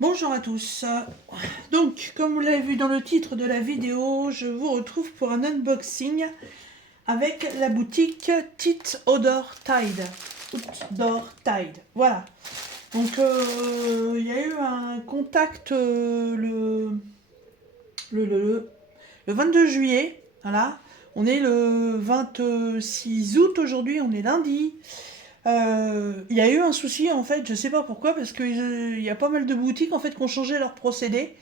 Bonjour à tous. Donc, comme vous l'avez vu dans le titre de la vidéo, je vous retrouve pour un unboxing avec la boutique Teat Odor Tide. Outdoor Tide. Voilà. Donc, il y a eu un contact le 22 juillet. Voilà. On est le 26 août aujourd'hui, on est lundi. Il y a eu un souci en fait, je sais pas pourquoi, parce qu'il y a pas mal de boutiques en fait qui ont changé leur procédé.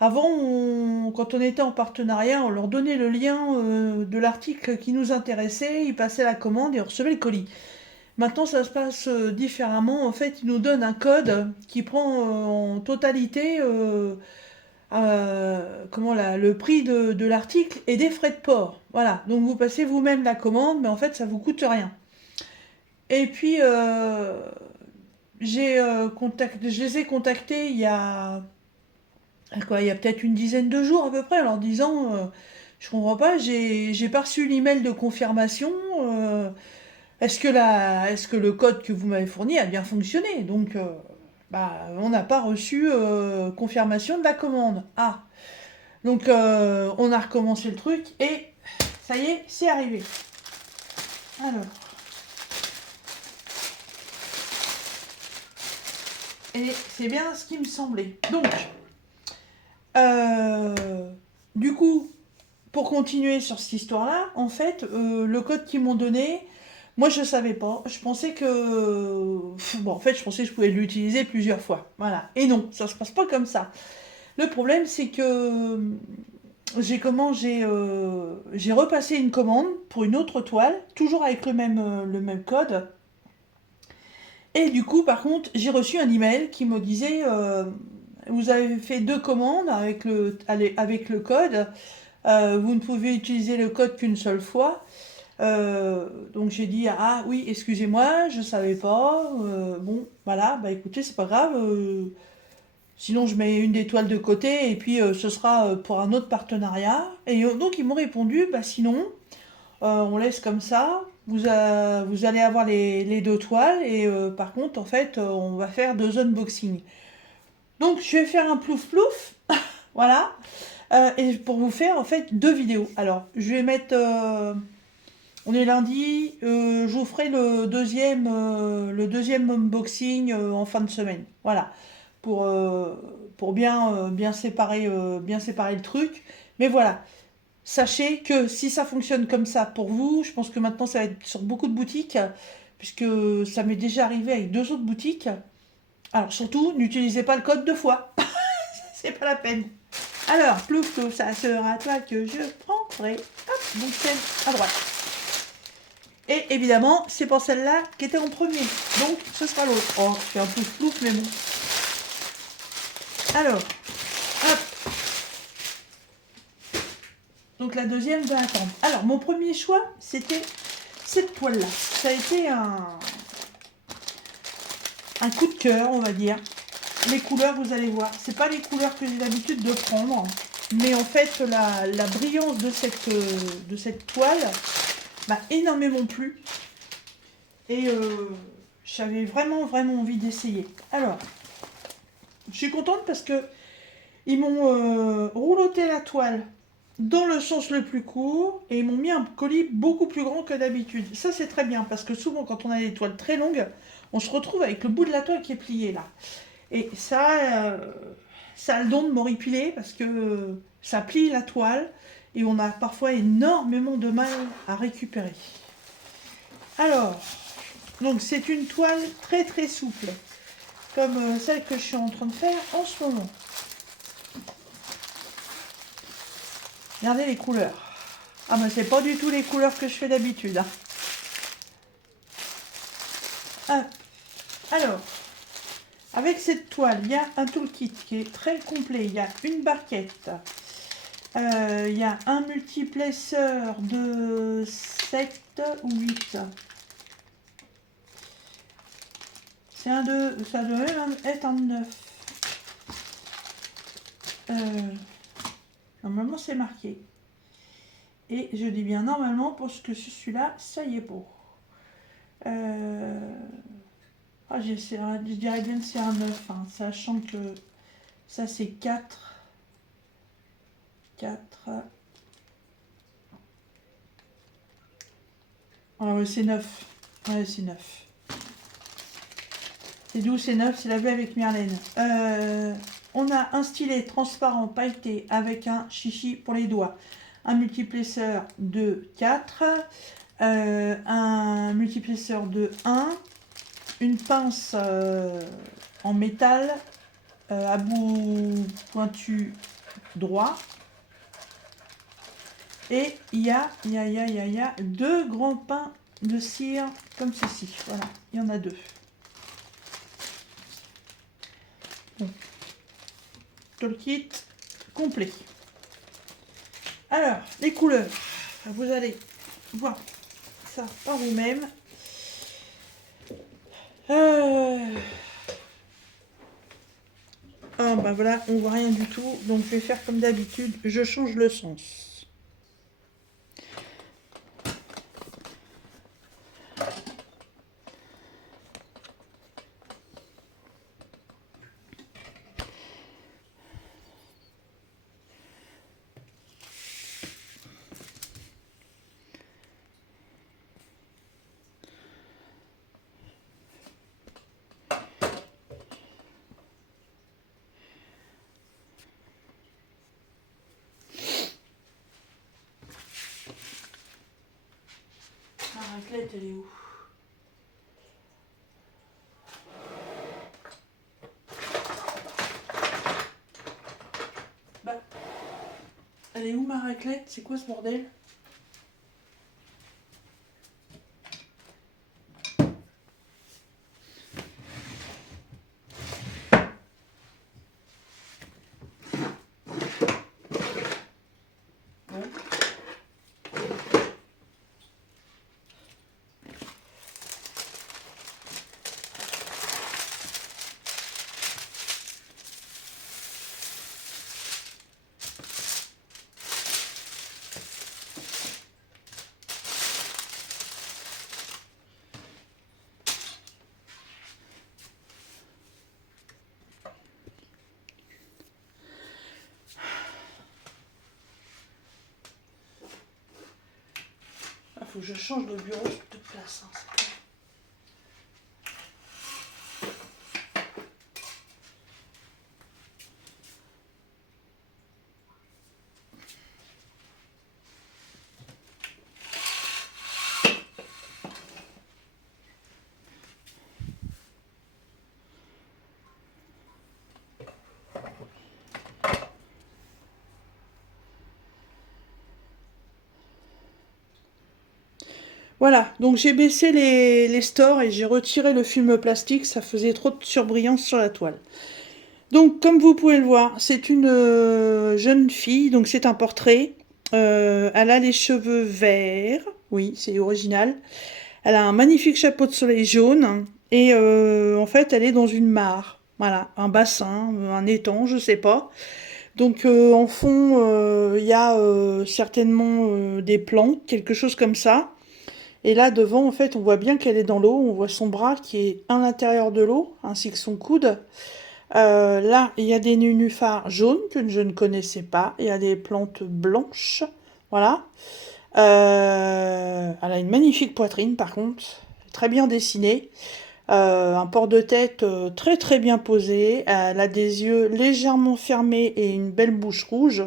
Avant, quand on était en partenariat, on leur donnait le lien de l'article qui nous intéressait, ils passaient la commande et on recevait le colis. Maintenant, ça se passe différemment. En fait, ils nous donnent un code qui prend en totalité le prix de l'article et des frais de port. Voilà, donc vous passez vous-même la commande, mais en fait, ça vous coûte rien. Et puis, je les ai contactés il y a peut-être une dizaine de jours à peu près, en leur disant, je comprends pas, j'ai pas reçu l'email de confirmation. Est-ce que le code que vous m'avez fourni a bien fonctionné? Donc, on n'a pas reçu confirmation de la commande. Ah, donc on a recommencé le truc et ça y est, c'est arrivé. Alors, et c'est bien ce qui me semblait. Donc, Euh, du coup, pour continuer sur cette histoire-là, en fait, le code qu'ils m'ont donné, moi je savais pas. Je pensais que, bon, en fait, je pensais que je pouvais l'utiliser plusieurs fois. Voilà. Et non, ça se passe pas comme ça. Le problème, c'est que j'ai repassé une commande pour une autre toile, toujours avec le même code. Et du coup, par contre, j'ai reçu un email qui me disait vous avez fait deux commandes avec le code. Vous ne pouvez utiliser le code qu'une seule fois. Donc j'ai dit ah oui, excusez-moi, je savais pas. Bon, voilà, bah écoutez, c'est pas grave. Sinon je mets une des toiles de côté et puis ce sera pour un autre partenariat. Et donc ils m'ont répondu bah sinon on laisse comme ça. Vous allez avoir les deux toiles et par contre en fait on va faire deux unboxings. Donc je vais faire un plouf plouf, voilà. Et pour vous faire en fait deux vidéos. Alors je vais mettre, on est lundi, je vous ferai le deuxième unboxing en fin de semaine. Voilà, pour, euh, pour bien séparer le truc. Mais voilà, sachez que si ça fonctionne comme ça pour vous, je pense que maintenant ça va être sur beaucoup de boutiques, puisque ça m'est déjà arrivé avec deux autres boutiques. Alors surtout, n'utilisez pas le code deux fois, c'est pas la peine. Alors, plouf plouf, ça sera toi que je prendrai. Hop, bouchette à droite. Et évidemment, c'est pour celle-là qui était en premier. Donc, ce sera l'autre. Oh, je fais un plouf plouf, mais bon. Alors, hop. Donc la deuxième va attendre. Alors, mon premier choix, c'était cette toile-là. Ça a été un coup de cœur, on va dire. Les couleurs, vous allez voir. C'est pas les couleurs que j'ai l'habitude de prendre. Mais en fait, la brillance de cette toile m'a énormément plu. Et j'avais vraiment envie d'essayer. Alors, je suis contente parce que ils m'ont rouloté la toile dans le sens le plus court et ils m'ont mis un colis beaucoup plus grand que d'habitude. Ça, c'est très bien parce que souvent, quand on a des toiles très longues, on se retrouve avec le bout de la toile qui est plié là. Et ça a le don de m'horripiler parce que ça plie la toile et on a parfois énormément de mal à récupérer. Alors, donc c'est une toile très souple, comme celle que je suis en train de faire en ce moment. Regardez les couleurs. Ah mais c'est pas du tout les couleurs que je fais d'habitude. Hein. Hop. Alors, avec cette toile, il y a un toolkit qui est très complet. Il y a une barquette. Il y a un multiplaceur de 7 ou 8. Ça doit même être un 9. Normalement, c'est marqué. Et je dis bien normalement parce que celui-là, ça y est pour. Je dirais bien que c'est un 9, hein, sachant que Ça c'est 4. 4. Ah ouais, c'est 9. Ouais, c'est 9. C'est d'où c'est 9, c'est la vue avec Myrlène. On a un stylet transparent pailleté avec un chichi pour les doigts. Un multiplesseur de 4. Un multiplesseur de 1. Une pince en métal à bout pointu droit. Et il y a 2 grands pains de cire comme ceci. Voilà, il y en a 2. Bon. Tout le kit complet. Alors, les couleurs. Vous allez voir ça par vous-même. Ah bah voilà, on voit rien du tout. Donc je vais faire comme d'habitude, je change le sens. La raclette, elle est où? Bah, elle est où ma raclette? C'est quoi ce bordel? Bon. Ah, faut que je change de bureau de place. Hein, voilà, donc j'ai baissé les stores et j'ai retiré le film plastique, ça faisait trop de surbrillance sur la toile. Donc comme vous pouvez le voir, c'est une jeune fille, donc c'est un portrait. Elle a les cheveux verts, oui, c'est original. Elle a un magnifique chapeau de soleil jaune et en fait elle est dans une mare, voilà, un bassin, un étang, je sais pas. Donc en fond il y a certainement des plantes, quelque chose comme ça. Et là devant, en fait, on voit bien qu'elle est dans l'eau. On voit son bras qui est à l'intérieur de l'eau, ainsi que son coude. Là, il y a des nénuphars jaunes que je ne connaissais pas. Il y a des plantes blanches. Voilà. Elle a une magnifique poitrine, par contre. Très bien dessinée. Un port de tête très très bien posé. Elle a des yeux légèrement fermés et une belle bouche rouge.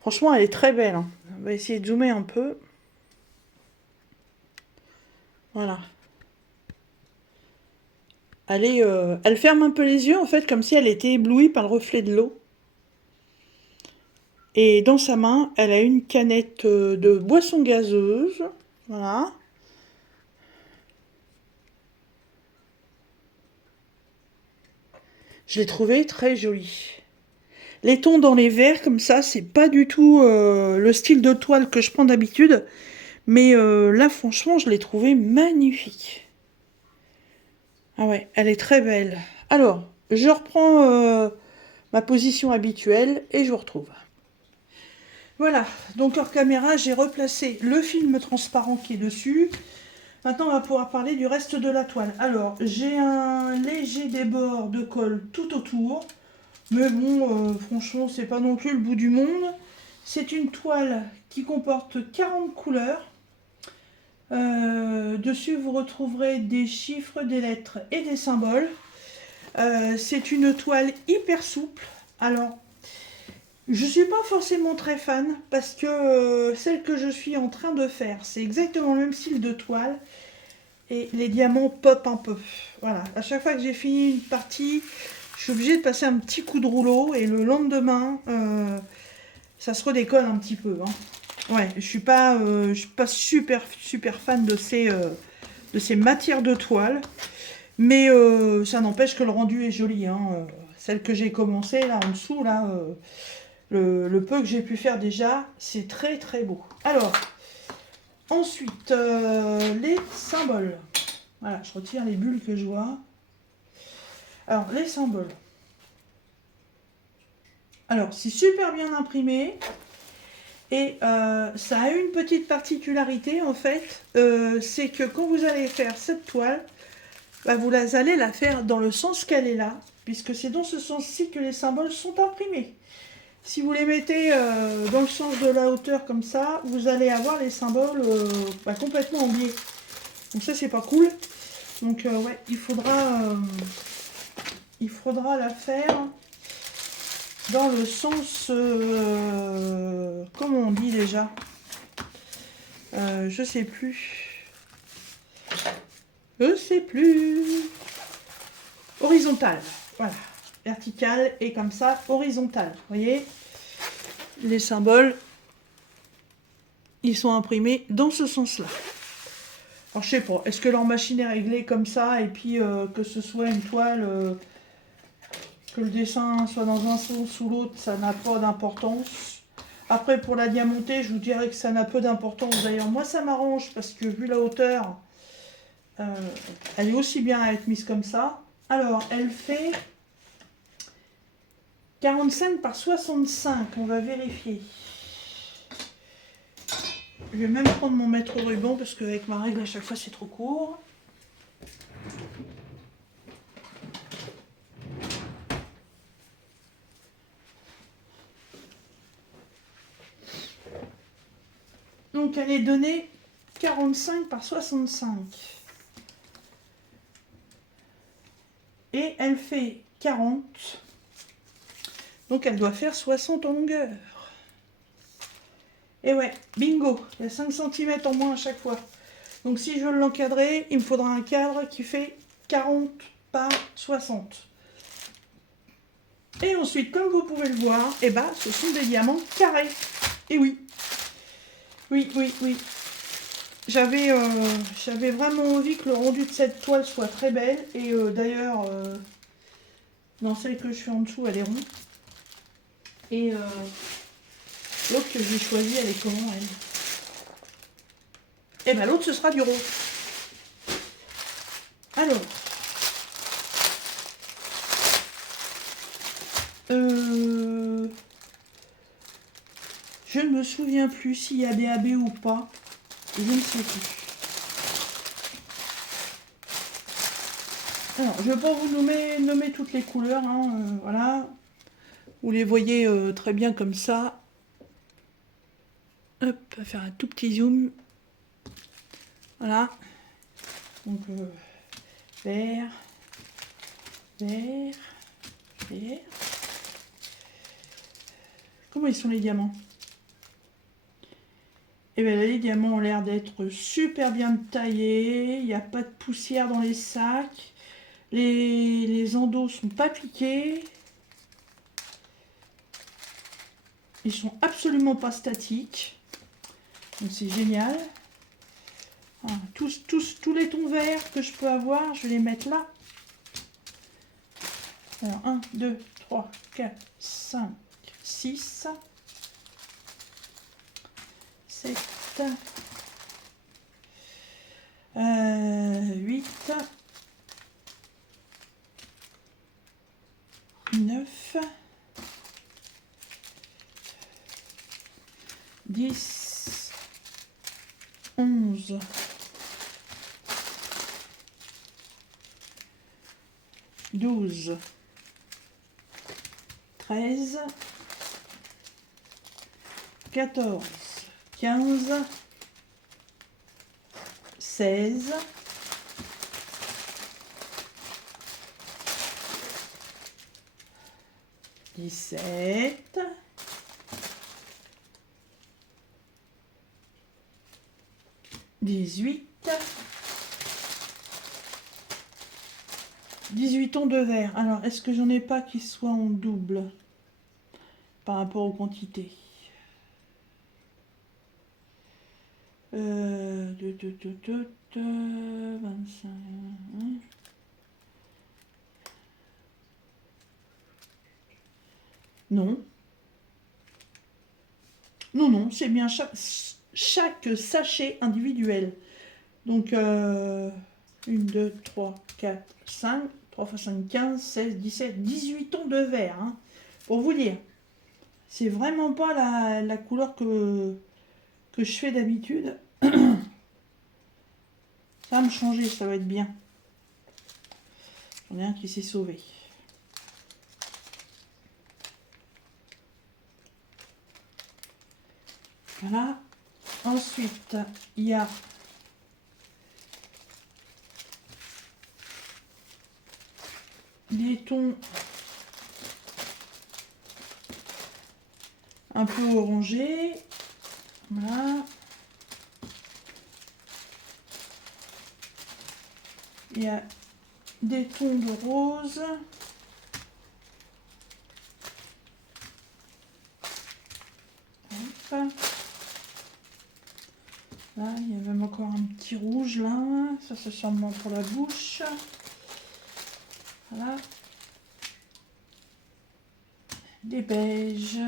Franchement, elle est très belle. Hein. On va essayer de zoomer un peu. Voilà. Elle ferme un peu les yeux, en fait, comme si elle était éblouie par le reflet de l'eau. Et dans sa main, elle a une canette de boisson gazeuse. Voilà. Je l'ai trouvée très jolie. Les tons dans les verts, comme ça, c'est pas du tout le style de toile que je prends d'habitude. Mais là, franchement, je l'ai trouvée magnifique. Ah ouais, elle est très belle. Alors, je reprends ma position habituelle et je vous retrouve. Voilà, donc hors caméra, j'ai replacé le film transparent qui est dessus. Maintenant, on va pouvoir parler du reste de la toile. Alors, j'ai un léger débord de colle tout autour. Mais bon, franchement, c'est pas non plus le bout du monde. C'est une toile qui comporte 40 couleurs. Dessus, vous retrouverez des chiffres, des lettres et des symboles. C'est une toile hyper souple. Alors, je suis pas forcément très fan parce que celle que je suis en train de faire, c'est exactement le même style de toile. Et les diamants pop un peu. Voilà, à chaque fois que j'ai fini une partie, je suis obligée de passer un petit coup de rouleau et le lendemain, ça se redécolle un petit peu. Hein. Ouais, je suis pas super fan de ces matières de toile, mais ça n'empêche que le rendu est joli. Hein. Celle que j'ai commencé là en dessous, là, le peu que j'ai pu faire déjà, c'est très très beau. Alors, ensuite, les symboles. Voilà, je retire les bulles que je vois. Alors, les symboles. Alors, c'est super bien imprimé. Et ça a une petite particularité, en fait. C'est que quand vous allez faire cette toile, bah, vous allez la faire dans le sens qu'elle est là. Puisque c'est dans ce sens-ci que les symboles sont imprimés. Si vous les mettez dans le sens de la hauteur comme ça, vous allez avoir les symboles complètement en biais. Donc ça, c'est pas cool. Donc ouais, il faudra la faire dans le sens... comment on dit déjà je sais plus. Je sais plus. Horizontal. Voilà. Vertical et comme ça, horizontal. Vous voyez, les symboles, ils sont imprimés dans ce sens-là. Alors je sais pas, est-ce que leur machine est réglée comme ça et puis que ce soit une toile, que le dessin soit dans un sens ou l'autre, ça n'a pas d'importance. Après pour la diamantée, je vous dirais que ça n'a peu d'importance. D'ailleurs moi ça m'arrange parce que vu la hauteur, elle est aussi bien à être mise comme ça. Alors elle fait 45 par 65, on va vérifier. Je vais même prendre mon mètre ruban parce qu'avec ma règle à chaque fois c'est trop court. Donc elle est donnée 45 par 65. Et elle fait 40. Donc elle doit faire 60 en longueur. Et ouais, bingo, il y a 5 cm en moins à chaque fois. Donc si je veux l'encadrer, il me faudra un cadre qui fait 40 par 60. Et ensuite, comme vous pouvez le voir, eh ben, ce sont des diamants carrés. Et oui. Oui, oui, oui. J'avais vraiment envie que le rendu de cette toile soit très belle. Et d'ailleurs, dans celle que je fais en dessous, elle est ronde. Et l'autre que j'ai choisie, elle est comment, elle? Et ben l'autre, ce sera du rose. Alors. Je ne me souviens plus s'il y a des AB ou pas. Je ne sais plus. Alors, je ne vais pas vous nommer toutes les couleurs. Hein, voilà. Vous les voyez très bien comme ça. Hop, on va faire un tout petit zoom. Voilà. Donc, vert, vert, vert. Comment ils sont les diamants? Et bien là, les diamants ont l'air d'être super bien taillés. Il n'y a pas de poussière dans les sacs. Les endos sont pas piqués. Ils sont absolument pas statiques. Donc c'est génial. Voilà, tous les tons verts que je peux avoir, je vais les mettre là. Alors 1, 2, 3, 4, 5, 6, 7, 8, 9, 10, 11, 12, 13, 14, 15, 16, 17, 18, 18 ondes de verre. Alors, est-ce que j'en ai pas qui soient en double par rapport aux quantités? 25. Non. Non, non, c'est bien chaque sachet individuel. Donc, 1, 2, 3, 4, 5. 3 x 5, 15, 16, 17, 18 ondes de verre. Hein, pour vous dire. C'est vraiment pas la couleur que je fais d'habitude. Ça va me changer, ça va être bien. J'en ai un qui s'est sauvé. Voilà. Ensuite, il y a des tons un peu orangés. Voilà. Il y a des tons de rose. Hop. Là, il y a même encore un petit rouge là. Ça, c'est sûrement pour la bouche. Voilà. Des beiges.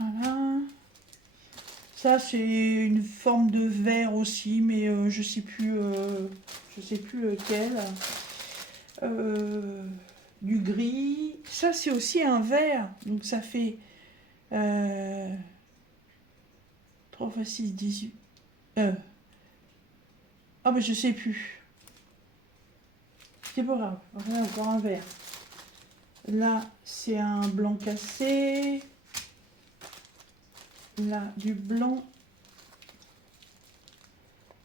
Voilà. Ça, c'est une forme de vert aussi, mais je sais plus lequel. Du gris. Ça, c'est aussi un vert. Donc, ça fait 3 x 6, 18. Ah, mais je sais plus. C'est pas grave. On a encore un vert. Là, c'est un blanc cassé. Là, du blanc.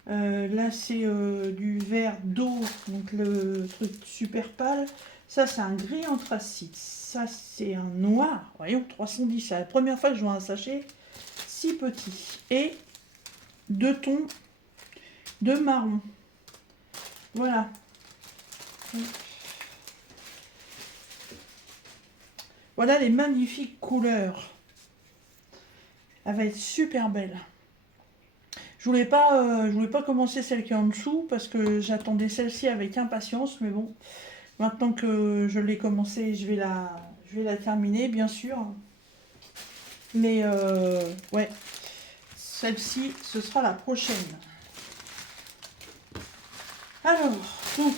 Là, c'est du vert d'eau, donc le truc super pâle. Ça, c'est un gris anthracite. Ça, c'est un noir. Voyons, 310. C'est la première fois que je vois un sachet si petit. Et 2 tons de marron. Voilà. Voilà les magnifiques couleurs. Elle va être super belle. Je voulais pas commencer celle qui est en dessous parce que j'attendais celle-ci avec impatience, mais bon, maintenant que je l'ai commencé, je vais la terminer, bien sûr. Mais ouais, celle-ci, ce sera la prochaine. Alors, donc,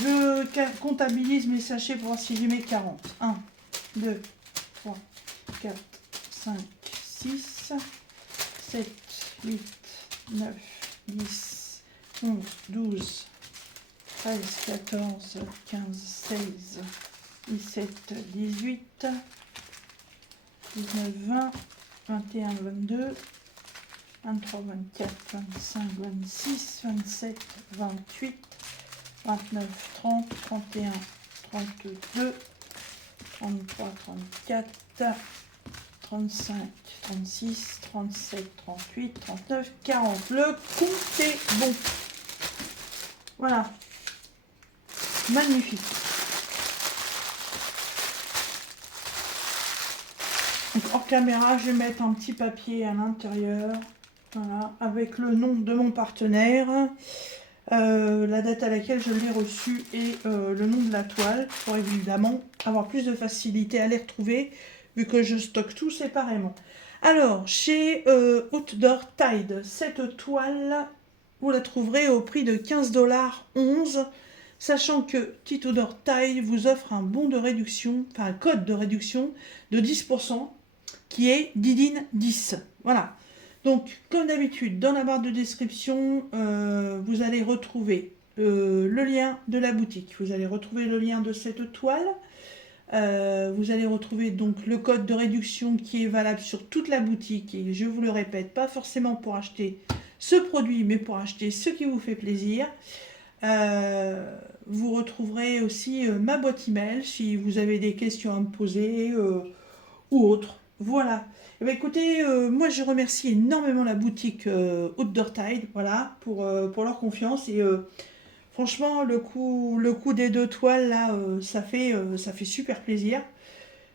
je comptabilise mes sachets pour voir si j'y mets 40. 1, 2, 3, 4, 5, 6, 7, 8, 9, 10, 11, 12, 13, 14, 15, 16, 17, 18, 19, 20, 21, 22, 23, 24, 25, 26, 27, 28, 29, 30, 31, 32, 33, 34, 35, 36, 37, 38, 39, 40. Le compte est bon. Voilà. Magnifique. Donc, hors caméra, je vais mettre un petit papier à l'intérieur. Voilà, avec le nom de mon partenaire, la date à laquelle je l'ai reçu et le nom de la toile pour évidemment avoir plus de facilité à les retrouver vu que je stocke tout séparément. Alors, chez Outdoor Tide, cette toile, vous la trouverez au prix de 15,11 $, sachant que Outdoor Tide vous offre un bon de réduction, enfin un code de réduction de 10%, qui est Didine10. Voilà. Donc, comme d'habitude, dans la barre de description, vous allez retrouver le lien de la boutique. Vous allez retrouver le lien de cette toile. Vous allez retrouver donc le code de réduction qui est valable sur toute la boutique. Et je vous le répète, pas forcément pour acheter ce produit, mais pour acheter ce qui vous fait plaisir. Vous retrouverez aussi ma boîte email si vous avez des questions à me poser ou autres. Voilà. Eh bien, écoutez, moi je remercie énormément la boutique Outdoor Tide, voilà, pour leur confiance. Et franchement, le coup des 2 toiles là, ça fait super plaisir.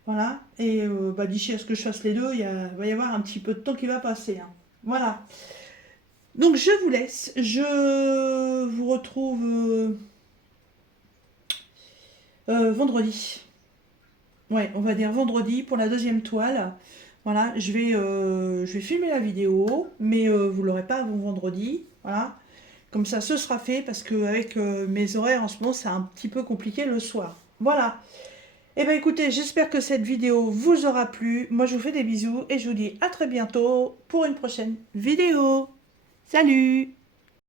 Voilà. Et bah, d'ici à ce que je fasse les deux, va y avoir un petit peu de temps qui va passer, hein. Voilà. Donc je vous laisse. Je vous retrouve vendredi. Ouais, on va dire vendredi pour la deuxième toile. Voilà, je vais filmer la vidéo, mais vous l'aurez pas avant vendredi. Voilà, comme ça, ce sera fait parce que avec mes horaires en ce moment, c'est un petit peu compliqué le soir. Voilà. Eh bien, écoutez, j'espère que cette vidéo vous aura plu. Moi, je vous fais des bisous et je vous dis à très bientôt pour une prochaine vidéo. Salut!